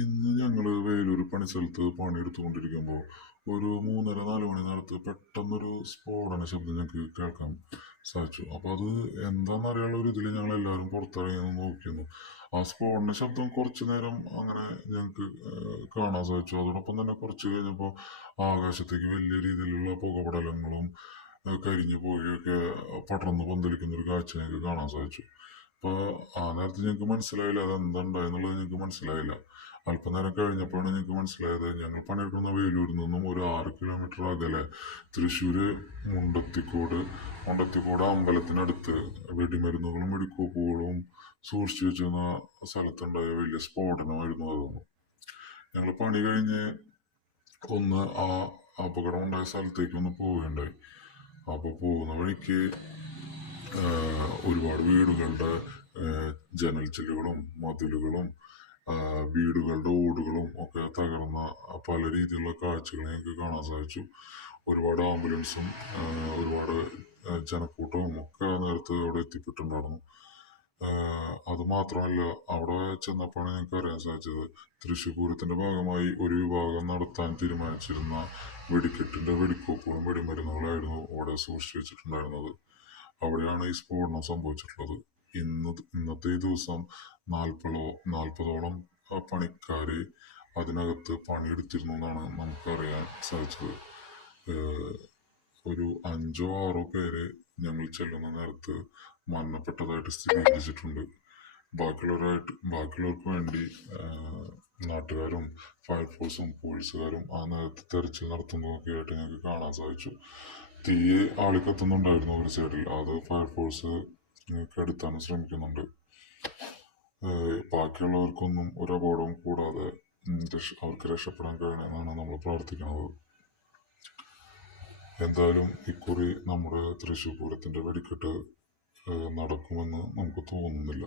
ഇന്ന് ഞങ്ങൾ വേലൂർ പണിസ്ഥലത്ത് പണിയെടുത്തുകൊണ്ടിരിക്കുമ്പോൾ ഒരു 3:30-4 മണി നേരത്ത് പെട്ടെന്നൊരു സ്ഫോടന ശബ്ദം ഞങ്ങൾക്ക് കേൾക്കാൻ സാധിച്ചു. അപ്പോൾ അത് എന്താണെന്നറിയാനുള്ള ഒരു ഇതിൽ ഞങ്ങൾ എല്ലാവരും പുറത്തിറങ്ങി ഒന്ന് നോക്കിയിരുന്നു. ആ സ്ഫോടന ശബ്ദം കുറച്ചു നേരം അങ്ങനെ ഞങ്ങൾക്ക് കാണാൻ സാധിച്ചു. അതോടൊപ്പം തന്നെ കുറച്ച് കഴിഞ്ഞപ്പോൾ ആകാശത്തേക്ക് വലിയ രീതിയിലുള്ള പുകപടലങ്ങളും കരിഞ്ഞു പോവുകയൊക്കെ പടർന്ന് പന്തലിക്കുന്ന ഒരു കാഴ്ച ഞങ്ങൾക്ക് കാണാൻ സാധിച്ചു. അപ്പോൾ ആ നേരത്ത് ഞങ്ങൾക്ക് മനസ്സിലായില്ല അതെന്താ ഉണ്ടായെന്നുള്ളത് ഞങ്ങൾക്ക് മനസ്സിലായില്ല. അല്പനേരം കഴിഞ്ഞപ്പോഴാണ് ഞങ്ങൾക്ക് മനസ്സിലായത് ഞങ്ങൾ പണിയെടുക്കുന്ന വേലൂരിൽ നിന്നും ഒരു 6 കിലോമീറ്റർ അകലെ തൃശ്ശൂര് മുണ്ടത്തിക്കോട് അമ്പലത്തിനടുത്ത് വെടിമരുന്നുകളും വെടിക്കോപ്പുകളും സൂക്ഷിച്ചു വെച്ചിരുന്ന സ്ഥലത്തുണ്ടായ വലിയ സ്ഫോടനമായിരുന്നു അതൊന്നും. ഞങ്ങൾ പണി കഴിഞ്ഞ് ഒന്ന് ആ അപകടം ഉണ്ടായ സ്ഥലത്തേക്ക് ഒന്ന് പോവുകയുണ്ടായി. അപ്പോൾ പോകുന്ന വഴിക്ക് ഒരുപാട് വീടുകളുടെ ജനൽ ചില്ലുകളും മതിലുകളും വീടുകളുടെ ഓടുകളും ഒക്കെ തകർന്ന പല രീതിയിലുള്ള കാഴ്ചകൾ ഞങ്ങൾക്ക് കാണാൻ സാധിച്ചു. ഒരുപാട് ആംബുലൻസും ഒരുപാട് ജനക്കൂട്ടവും ഒക്കെ ആ നേരത്ത് അവിടെ എത്തിപ്പെട്ടിട്ടുണ്ടായിരുന്നു. അത് മാത്രമല്ല, അവിടെ ചെന്നപ്പോഴാണ് ഞങ്ങൾക്ക് അറിയാൻ സാധിച്ചത് തൃശ്ശൂർ പൂരത്തിന്റെ ഭാഗമായി ഒരു വിഭാഗം നടത്താൻ തീരുമാനിച്ചിരുന്ന വെടിക്കെട്ടിന്റെ വെടിക്കോപ്പുകളും വെടിമരുന്നുകളായിരുന്നു അവിടെ സൂക്ഷിച്ചു വെച്ചിട്ടുണ്ടായിരുന്നത്. അവിടെയാണ് ഈ സ്ഫോടനം സംഭവിച്ചിട്ടുള്ളത്. ഇന്നത്തെ ഈ ദിവസം 40ഓളം പണിക്കാര് അതിനകത്ത് പണിയെടുത്തിരുന്നു എന്നാണ് നമുക്കറിയാൻ സാധിച്ചത്. ഒരു 5-6 പേര് ഞങ്ങൾ ചെല്ലുന്ന നേരത്ത് മരണപ്പെട്ടതായിട്ട് സ്ഥിരീകരിച്ചിട്ടുണ്ട്. ബാക്കിയുള്ളവർക്ക് വേണ്ടി നാട്ടുകാരും ഫയർഫോഴ്സും പോലീസുകാരും ആ നേരത്ത് തെരച്ചിൽ നടത്തുന്നതൊക്കെ ആയിട്ട് ഞങ്ങൾക്ക് കാണാൻ സാധിച്ചു. തീ ആളിക്കത്തുന്നുണ്ടായിരുന്നു ഒരു സൈഡിൽ. അത് ഫയർഫോഴ്സ് കെടുത്താൻ ശ്രമിക്കുന്നുണ്ട്. ബാക്കിയുള്ളവർക്കൊന്നും ഒരു അപകടവും കൂടാതെ അവർക്ക് രക്ഷപ്പെടാൻ കഴിയണമെന്നാണ് നമ്മൾ പ്രാർത്ഥിക്കുന്നത്. എന്തായാലും ഇക്കുറി നമ്മുടെ തൃശ്ശൂർ പൂരത്തിന്റെ വെടിക്കെട്ട് നടക്കുമെന്ന് നമുക്ക് തോന്നുന്നില്ല.